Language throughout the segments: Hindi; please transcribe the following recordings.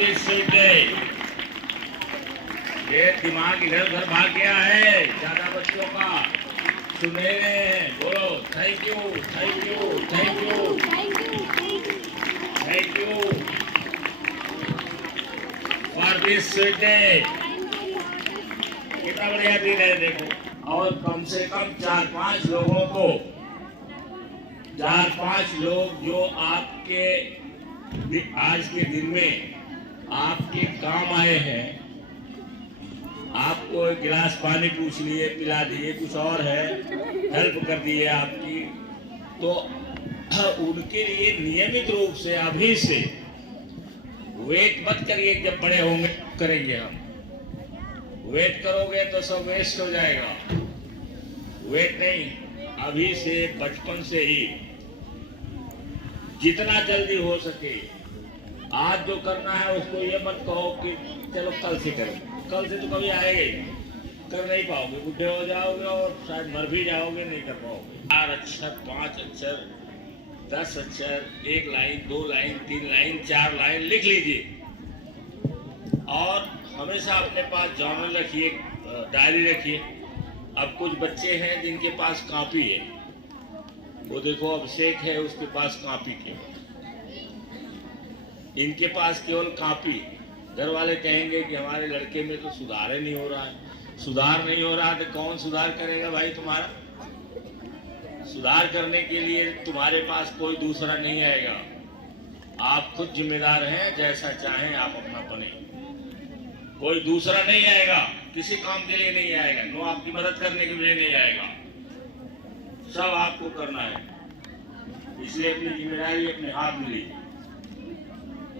विश्वविद्यालय। ये दिमाग इधर उधर भाग गया है ज्यादा बच्चों का, सुने बोलो thank you thank you thank you thank you for विश्वविद्यालय। कितना बढ़िया दिन है देखो। और कम से कम 4-5 लोगों को, 4-5 लोग जो आपके आज के दिन में आपके काम आए हैं, आपको एक गिलास पानी पूछ लिए, पिला दिए, कुछ और है हेल्प कर दिए आपकी, तो उनके लिए नियमित रूप से अभी से वेट मत करिए। जब बड़े होंगे करेंगे हम, वेट करोगे तो सब वेस्ट हो जाएगा। वेट नहीं, अभी से बचपन से ही जितना जल्दी हो सके आज जो करना है उसको ये मत कहो कि चलो कल से करें। कल से तो कभी आएगा ही, कर नहीं पाओगे, बुढ़े हो जाओगे और शायद मर भी जाओगे, नहीं कर पाओगे। 4 अक्षर, 5 अक्षर, 10 अक्षर, 1 लाइन, 2 लाइन, 3 लाइन, 4 लाइन लिख लीजिए। और हमेशा अपने पास जर्नल रखिए, डायरी रखिए। अब कुछ बच्चे हैं जिनके पास कॉपी है, वो देखो अभिषेक है, उसके पास कॉपी केवल, इनके पास केवल कॉपी। घर वाले कहेंगे कि हमारे लड़के में तो सुधार ही नहीं हो रहा है। सुधार नहीं हो रहा तो कौन सुधार करेगा भाई तुम्हारा? सुधार करने के लिए तुम्हारे पास कोई दूसरा नहीं आएगा, आप खुद जिम्मेदार हैं। जैसा चाहें आप अपना बने, कोई दूसरा नहीं आएगा, किसी काम के लिए नहीं आएगा, नो आपकी मदद करने के लिए नहीं आएगा, सब आपको करना है। इसलिए अपनी जिम्मेदारी अपने हाथ में लीजिए।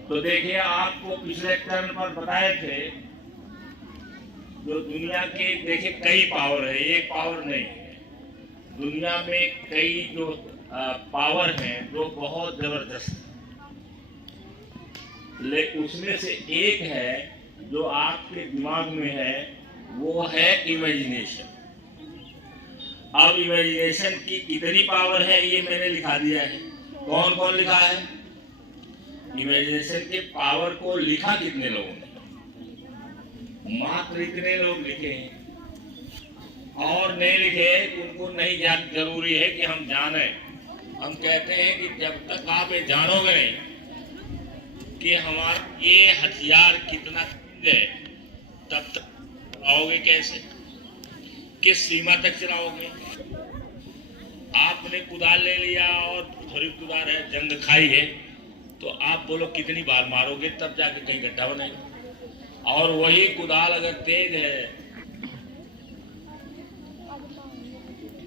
तो देखिए, आपको पिछले टर्न पर बताए थे जो दुनिया के, देखिए कई पावर है, एक पावर नहीं है। दुनिया में कई जो पावर हैं जो बहुत जबरदस्त, लेकिन उसमें से एक है जो आपके दिमाग में है, वो है इमेजिनेशन। अब इमेजिनेशन की कितनी पावर है ये मैंने लिखा दिया है। कौन कौन लिखा है? इमेजिनेशन के पावर को लिखा कितने लोगों ने? मात्र इतने लोग लिखे हैं, और नहीं लिखे उनको नहीं जरूरी है कि हम जाने। हम कहते हैं कि जब तक आप ये जानोगे नहीं कि हमारा ये हथियार कितना है, तब तक चलाओगे कैसे, किस सीमा तक चलाओगे? आपने कुदाल ले लिया और थोड़ी कुदाल है, जंग खाई है, तो आप बोलो कितनी बार मारोगे तब जाके कहीं गड्ढा बनेगा। और वही कुदाल अगर तेज है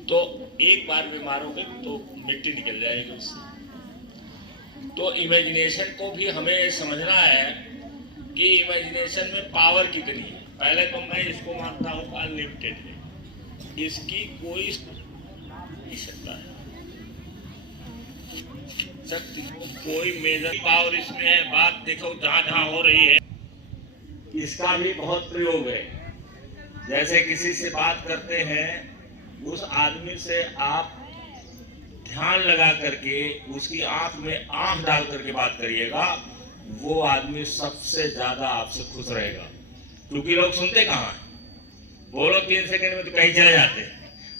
तो एक बार में मारोगे तो मिट्टी निकल जाएगी उससे। तो इमेजिनेशन को भी हमें समझना है कि इमेजिनेशन में पावर कितनी है। पहले तो मैं इसको मानता हूँ अनलिमिटेड है, इसकी कोई नहीं सकता है शक्ति, कोई मेजर पावर इसमें है। बात देखो जहां जहां हो रही है, इसका भी बहुत प्रयोग है। जैसे किसी से बात करते हैं, उस आदमी से आप ध्यान लगा करके उसकी आंख में आंख डाल करके बात करिएगा, वो आदमी सबसे ज्यादा आपसे खुश रहेगा। क्योंकि लोग सुनते कहाँ हैं, बोलो 3 सेकंड में तो कहीं चले जाते हैं,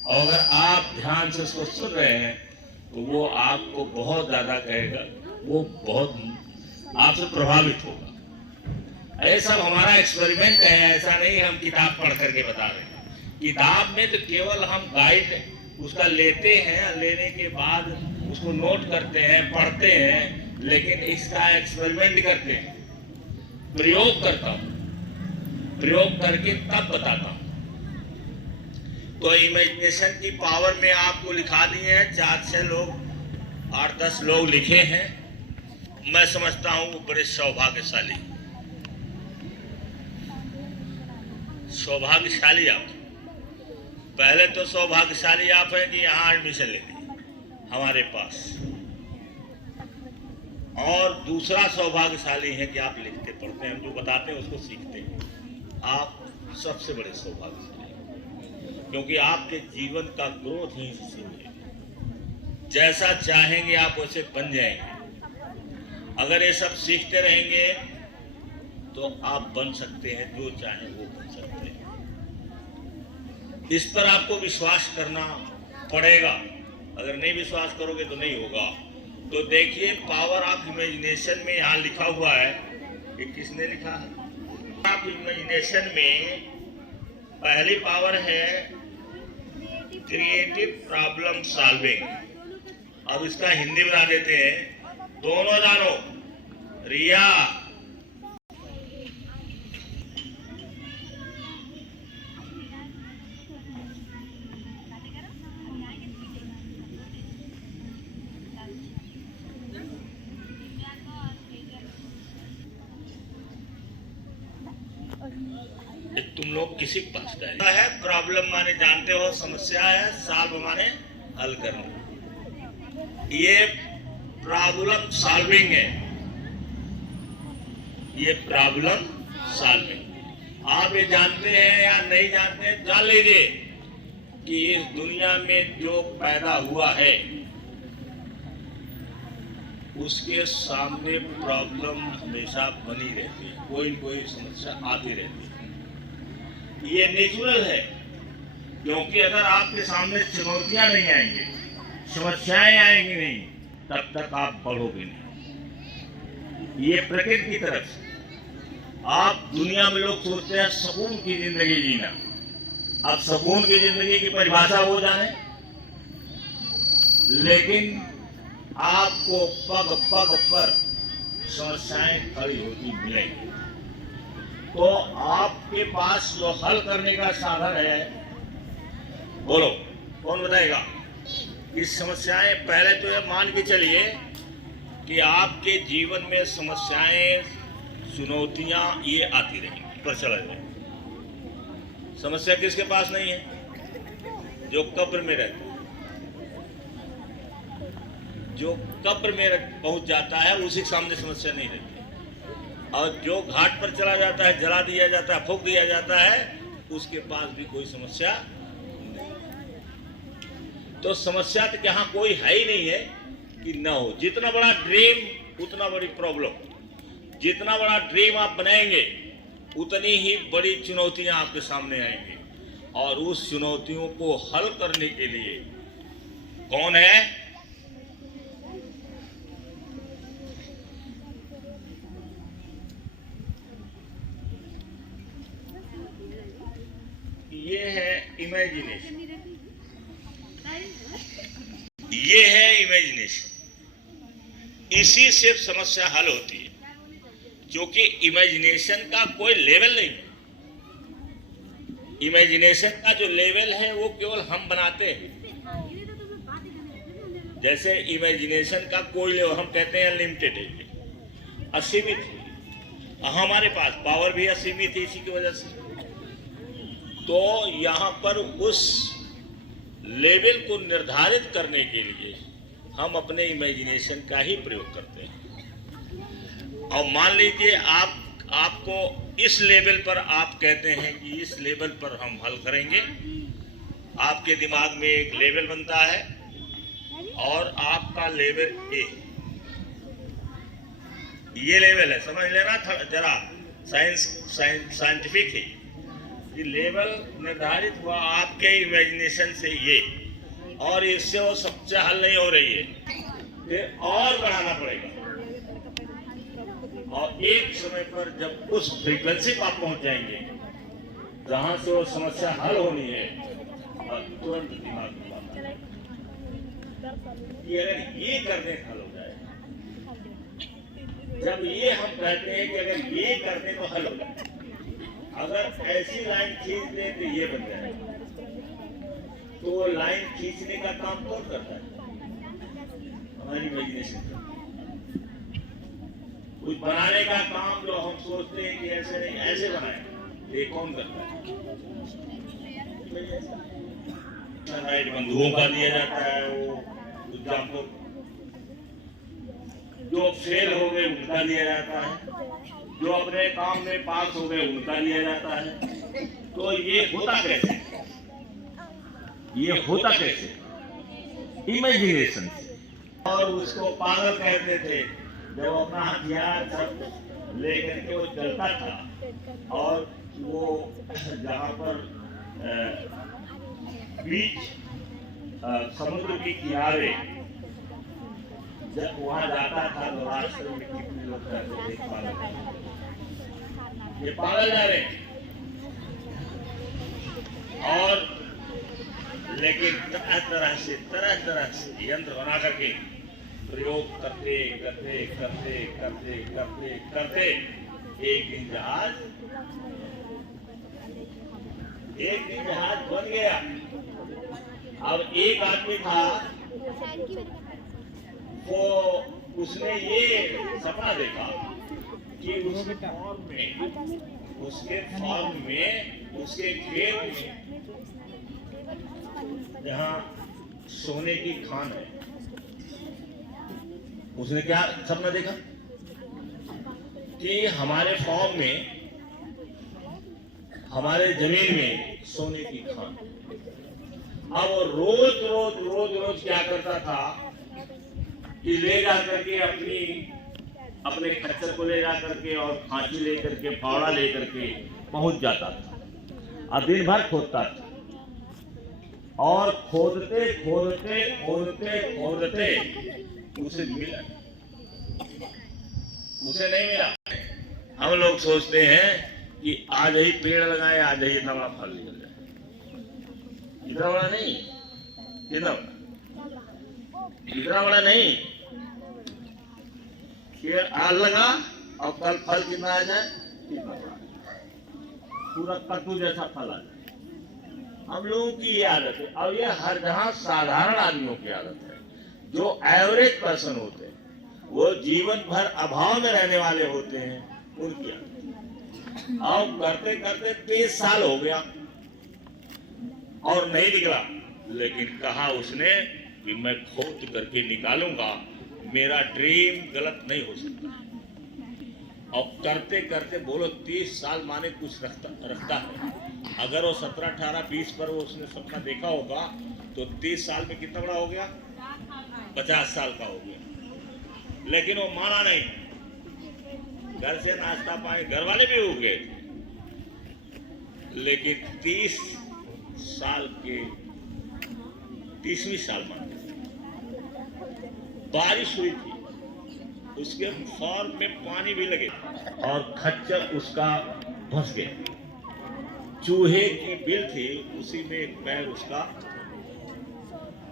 और अगर आप ध्यान से उसको सुन रहे हैं तो वो आपको बहुत ज्यादा कहेगा, वो बहुत आपसे प्रभावित होगा। ऐसा हमारा एक्सपेरिमेंट है, ऐसा नहीं हम किताब पढ़ करके बता रहे हैं। किताब में तो केवल हम गाइड उसका लेते हैं, लेने के बाद उसको नोट करते हैं, पढ़ते हैं, लेकिन इसका एक्सपेरिमेंट करते हैं, प्रयोग करता हूं, प्रयोग करके तब बताता हूं। तो इमेजिनेशन की पावर में आपको लिखा दिए हैं 4-6 लोग, 8-10 लोग लिखे हैं। मैं समझता हूं वो बड़े सौभाग्यशाली आप। पहले तो सौभाग्यशाली आप हैं कि यहाँ एडमिशन ले ली हमारे पास, और दूसरा सौभाग्यशाली है कि आप लिखते पढ़ते हैं, जो बताते हैं उसको सीखते हैं। आप सबसे बड़े सौभाग्यशाली, क्योंकि आपके जीवन का ग्रोथ ही इससे है। जैसा चाहेंगे आप वैसे बन जाएंगे। अगर ये सब सीखते रहेंगे तो आप बन सकते हैं, जो चाहे वो बन सकते हैं। इस पर आपको विश्वास करना पड़ेगा। अगर नहीं विश्वास करोगे तो नहीं होगा। तो देखिए, पावर ऑफ इमेजिनेशन में यहाँ लिखा हुआ है, ये किसने लिखा है? ऑफ इमेजिनेशन में पहली पावर है क्रिएटिव प्रॉब्लम सॉल्विंग। अब इसका हिंदी बना देते हैं, दोनों जानो। रिया, तुम लोग किसी के पास है? प्रॉब्लम माने जानते हो, समस्या है, सॉल्व माने हल करना। ये प्रॉब्लम सॉल्विंग है, ये प्रॉब्लम सॉल्विंग। आप ये जानते हैं या नहीं जानते हैं, जान लीजिए कि इस दुनिया में जो पैदा हुआ है उसके सामने प्रॉब्लम हमेशा बनी रहती है, कोई कोई समस्या आती रहती है। ये नेचुरल है, क्योंकि अगर आपके सामने चुनौतियां नहीं आएंगी, समस्याएं आएंगी नहीं, तब तक आप बढ़ोगे नहीं। ये प्रकृति की तरफ से। आप दुनिया में लोग सोचते हैं सुकून की जिंदगी जीना। अब सुकून की जिंदगी की परिभाषा वो जाने, लेकिन आपको पग पग पर समस्याएं खड़ी होती मिलेंगी। तो आपके पास जो हल करने का साधन है, बोलो कौन बताएगा? इस समस्याएं, पहले तो ये मान के चलिए कि आपके जीवन में समस्याएं, चुनौतियां ये आती रहेंगी, पर चला जाए। समस्या किसके पास नहीं है? जो कब्र में रहता है, जो कब्र में पहुंच जाता है उसी के सामने समस्या नहीं रहती। और जो घाट पर चला जाता है, जला दिया जाता है, फूंक दिया जाता है, उसके पास भी कोई समस्या नहीं। तो समस्या तो यहाँ कोई है ही नहीं है कि ना हो। जितना बड़ा ड्रीम उतना बड़ी प्रॉब्लम। जितना बड़ा ड्रीम आप बनाएंगे उतनी ही बड़ी चुनौतियां आपके सामने आएंगी। और उस चुनौतियों को हल करने के लिए कौन है? ये है इमेजिनेशन। ये है इमेजिनेशन। इसी से समस्या हल होती है, क्योंकि इमेजिनेशन का कोई लेवल नहीं है। इमेजिनेशन का जो लेवल है वो केवल हम बनाते हैं। जैसे इमेजिनेशन का कोई लेवल, हम कहते हैं अनलिमिटेड है, असीमित है। हमारे पास पावर भी असीमित है इसी की वजह से। तो यहाँ पर उस लेवल को निर्धारित करने के लिए हम अपने इमेजिनेशन का ही प्रयोग करते हैं। और मान लीजिए आपको इस लेवल पर आप कहते हैं कि इस लेवल पर हम हल करेंगे। आपके दिमाग में एक लेवल बनता है और आपका लेवल ये लेवल है, समझ लेना जरा, साइंटिफिक है। ये लेवल निर्धारित हुआ आपके इमेजिनेशन से ये, और इससे वो समस्या हल नहीं हो रही है, फिर और बढ़ाना पड़ेगा। और एक समय पर जब उस फ्रीक्वेंसी पर आप पहुंच जाएंगे जहां से वो समस्या हल होनी है, और तुरंत दिमाग में बात ये करने हल हो जाए। जब ये हम कहते हैं कि अगर ये करने तो हल हो जाए, अगर ऐसी लाइन खींच दे तो ये बन जाए, तो वो लाइन खींचने का काम कौन करता है? हमारी इमेजिनेशन। कुछ बनाने का काम जो हम सोचते हैं कि ऐसे नहीं ऐसे बनाए, ये कौन करता है? राइट बंधुओं का दिया जाता है वो एग्जाम्पल। जो फेल हो गए उनका दिया जाता है, जो अपने काम में पास हो गए उनका लिया जाता है। तो ये होता कैसे? ये होता कैसे? इमेजिनेशन से। और उसको पागल कहते थे जब अपना हथियार सब लेकिन के वो चलता था और वो जहाँ पर बीच समुद्र के किनारे जब वहां जाता था तो रास्ते में कितने लोग जाते थे, ये पागल जा रहे और लेकिन तरह से यंत्र बना करके प्रयोग करते करते करते करते करते करते एक दिन जहाज बन गया। अब एक आदमी था वो उसने ये सपना देखा कि उसके फार्म में उसके खेत में जहाँ सोने की खान है, उसने क्या सपना देखा कि हमारे फार्म में हमारे जमीन में सोने की खान। अब वो रोज क्या करता था कि ले जा करके अपने खच्चर को ले जा करके और खांची ले करके फावड़ा ले करके पहुंच जाता था और दिन भर खोदता था और खोदते खोदते खोदते खोदते उसे नहीं मिला। हम लोग सोचते हैं कि आज ही पेड़ लगाए, आज ही इतना बड़ा फल निकल जाए। इतना बड़ा नहीं, इतना बड़ा नहीं, फिर आज लगा और कल फल कितना आ जाए, पूरा कद्दू जैसा फल आ जाए। हम लोगों की ये आदत है और ये हर जहां साधारण आदमियों की आदत है। जो एवरेज पर्सन होते हैं, वो जीवन भर अभाव में रहने वाले होते हैं, उनकी आदत। अब करते करते 30 साल हो गया और नहीं निकला, लेकिन कहा उसने कि मैं खोद करके निकालूंगा, मेरा ड्रीम गलत नहीं हो सकता। और करते करते बोलो 30 साल माने कुछ रखता है। अगर वो 17, 18, 20 पर वो उसने सपना देखा होगा तो 30 साल में कितना बड़ा हो गया, 50 साल का हो गया। लेकिन वो माना नहीं, घर से नाश्ता पानी, घर वाले भी उग गए थे, लेकिन 30 साल के 30वीं साल मान बारिश हुई थी, उसके फॉर्म में पानी भी लगे और खच्चर उसका फंस गया। चूहे की बिल थी, उसी में एक पैर उसका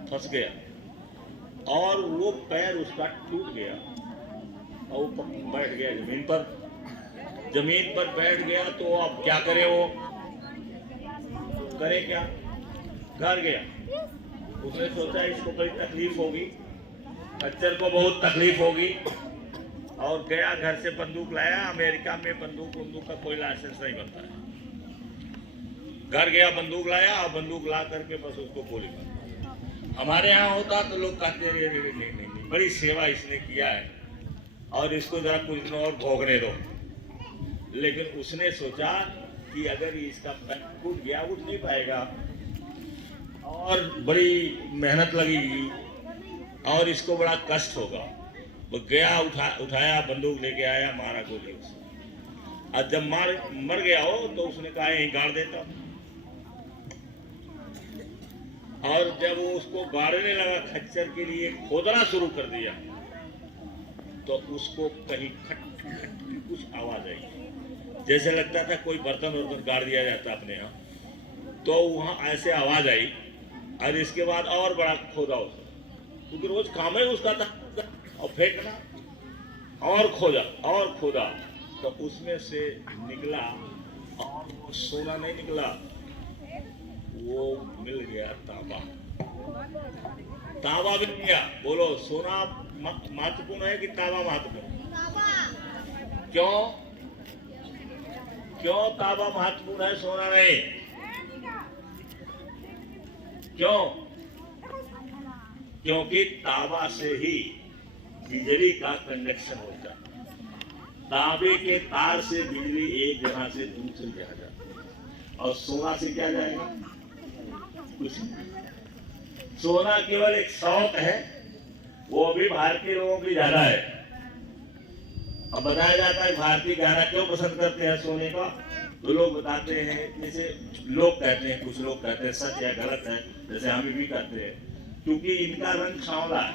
फंस गया और वो पैर उसका टूट गया और वो बैठ गया जमीन पर बैठ गया। तो अब क्या करे, वो करे क्या, घर गया। उसने सोचा इसको बड़ी तकलीफ होगी, खच्चर को बहुत तकलीफ होगी, और गया घर से बंदूक लाया। अमेरिका में बंदूक का कोई लाइसेंस नहीं बनता है। घर गया, बंदूक लाया और बंदूक ला करके बस उसको गोली मार। हमारे यहाँ होता तो लोग कहते नहीं, बड़ी सेवा इसने किया है और इसको जरा कुछ दिन और भोगने दो। लेकिन उसने सोचा कि अगर इसका पैर टूट गया, उठ नहीं पाएगा और बड़ी मेहनत लगेगी और इसको बड़ा कष्ट होगा। वो गया, उठाया, बंदूक लेके आया, मारा गोली उसे। और जब मर गया हो तो उसने कहा यहीं गाड़ देता। और जब वो उसको गाड़ने लगा, खच्चर के लिए खोदना शुरू कर दिया, तो उसको कहीं खट खट की कुछ आवाज आई, जैसे लगता था कोई बर्तन गाड़ दिया जाता अपने यहाँ। तो वहाँ ऐसे आवाज आई और इसके बाद और बड़ा खोदा उसने, क्योंकि रोज काम ही उसका था और फेंकना, और खोदा तो उसमें से निकला, और वो सोना नहीं निकला, वो मिल गया तांबा मिल गया। बोलो, सोना महत्वपूर्ण है कि तांबा महत्वपूर्ण? क्यों तांबा महत्वपूर्ण है, सोना नहीं? क्यों? क्योंकि तांबा से ही बिजली का कंडक्शन होता है। तांबे के तार से बिजली एक जगह से दूसरी जगह जाती है, और सोना से क्या जाएगा? कुछ नहीं। सोना केवल एक शौक है, वो भी भारतीय लोगों की ज्यादा है। अब बताया जाता है भारतीय गहना क्यों पसंद करते हैं सोने का, तो लोग बताते हैं, जैसे लोग कहते हैं, कुछ लोग कहते हैं सच है गलत है, जैसे हम भी कहते हैं, क्योंकि इनका रंग सांवला है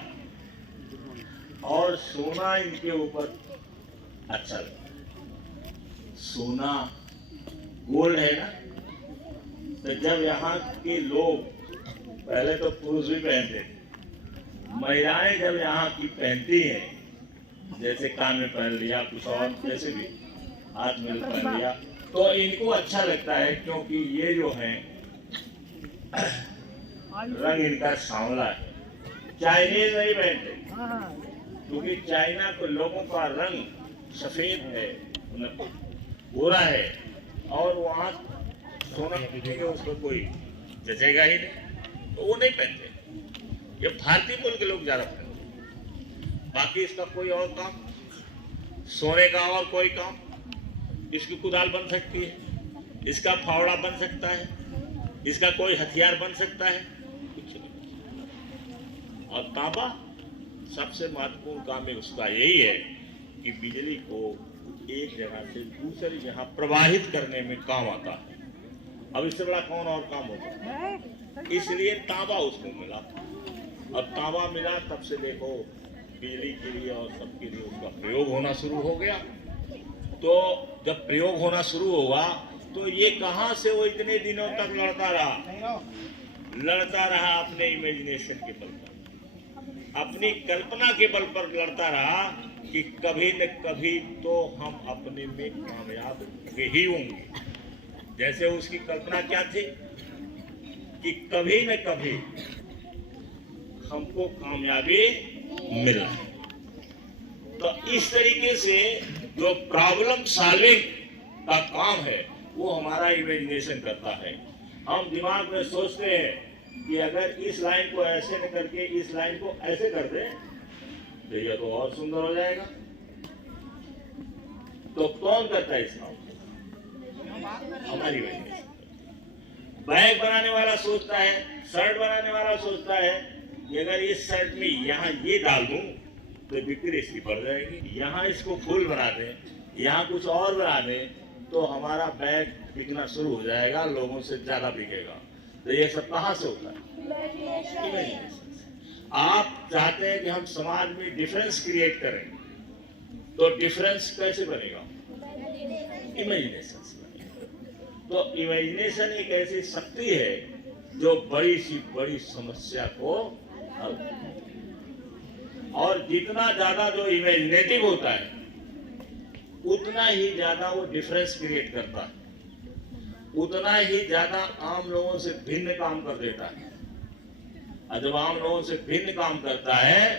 और सोना इनके ऊपर अच्छा लगता है। सोना गोल्ड है ना, तो जब यहाँ के लोग, पहले तो पुरुष भी पहनते थे, महिलाएं जब यहाँ की पहनती हैं, जैसे कान में पहन लिया, कुछ और जैसे भी हाथ में पहन लिया, तो इनको अच्छा लगता है, क्योंकि ये जो है रंग इनका सांवला है। चाइनीज नहीं पहनते, क्योंकि चाइना के लोगों का रंग सफेद है, गोरा है, और वहाँ सोना पहनेंगे उसको कोई जचेगा ही नहीं, तो वो नहीं पहनते। ये भारतीय मूल के लोग ज्यादा पहनते। बाकी इसका कोई और काम, सोने का और कोई काम, इसकी कुदाल बन सकती है, इसका फावड़ा बन सकता है, इसका कोई हथियार बन सकता है, कुछ नहीं। और तांबा सबसे महत्वपूर्ण काम है उसका यही है कि बिजली को एक जगह से दूसरी जगह प्रवाहित करने में काम आता है। अब इससे बड़ा कौन और काम होता है, इसलिए तांबा उसको मिला, और तांबा मिला तब से देखो बिजली के लिए और सबके लिए उसका प्रयोग होना शुरू हो गया। तो जब प्रयोग होना शुरू होगा तो ये कहां से वो इतने दिनों तक लड़ता रहा अपने इमेजिनेशन के बल पर, अपनी कल्पना के बल पर लड़ता रहा कि कभी न कभी तो हम अपने में कामयाब ही होंगे। जैसे उसकी कल्पना क्या थी कि कभी न कभी हमको कामयाबी मिला। तो इस तरीके से जो प्रॉब्लम सॉल्विंग का काम है वो हमारा इमेजिनेशन करता है। हम दिमाग में सोचते हैं कि अगर इस लाइन को ऐसे न करके इस लाइन को ऐसे कर दे तो ये तो और सुंदर हो जाएगा। तो कौन करता है इसका? हमारी इमेजिनेशन। बैग बनाने वाला सोचता है, शर्ट बनाने वाला सोचता है कि अगर इस शर्ट में यहाँ ये डाल दूं तो बिक्री इसकी बढ़ जाएगी, यहाँ इसको फूल बना दें, यहाँ कुछ और बना दें तो हमारा बैग बिकना शुरू हो जाएगा, लोगों से ज्यादा बिकेगा। तो ये सब कहाँ से होता है? आप चाहते हैं कि हम समाज में डिफरेंस क्रिएट करें, तो डिफरेंस कैसे बनेगा? इमेजिनेशन से बनेगा। तो इमेजिनेशन एक ऐसी शक्ति है जो बड़ी सी बड़ी समस्या को हल, और जितना ज्यादा जो इमेजिनेटिव होता है उतना ही ज्यादा वो डिफरेंस क्रिएट करता है, उतना ही ज्यादा आम लोगों से भिन्न काम कर देता है। और जब आम लोगों से भिन्न काम करता है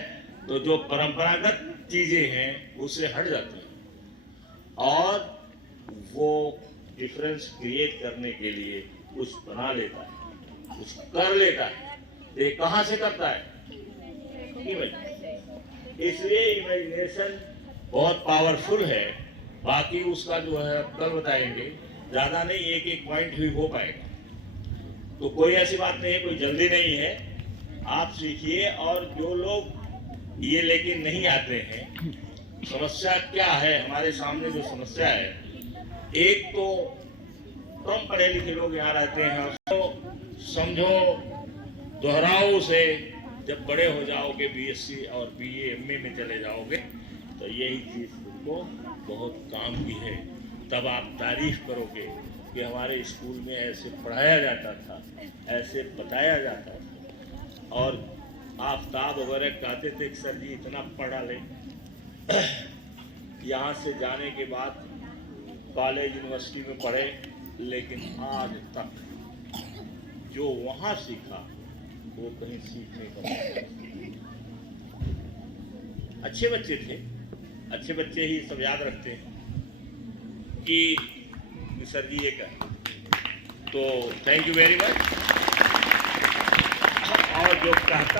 तो जो परंपरागत चीजें हैं उससे हट जाती है, और वो डिफरेंस क्रिएट करने के लिए कुछ बना लेता है, कुछ कर लेता है। ये कहां से करता है? इसलिए इमेजिनेशन बहुत पावरफुल है। बाकी उसका जो है कल बताएंगे, ज्यादा नहीं, एक एक पॉइंट भी हो पाएगा। तो कोई ऐसी बात नहीं है, कोई जल्दी नहीं है, आप सीखिए। और जो लोग ये लेकिन नहीं आते हैं, समस्या क्या है हमारे सामने? जो समस्या है, एक तो कम पढ़े लिखे लोग यहाँ रहते हैं, तो समझो दोहराओ उसे, जब बड़े हो जाओगे बीएससी और बीए एमए में चले जाओगे तो यही चीज तुमको बहुत काम की है। तब आप तारीफ करोगे कि हमारे स्कूल में ऐसे पढ़ाया जाता था, ऐसे बताया जाता था। और आफ्ताब वगैरह कहते थे कि सर जी इतना पढ़ा ले। यहाँ से जाने के बाद कॉलेज यूनिवर्सिटी में पढ़े, लेकिन आज तक जो वहाँ सीखा वो कहीं सीखने का मौका नहीं। अच्छे बच्चे थे, अच्छे बच्चे ही सब याद रखते हैं कि सर जी ये कहें। तो थैंक यू वेरी मच। और जो कहता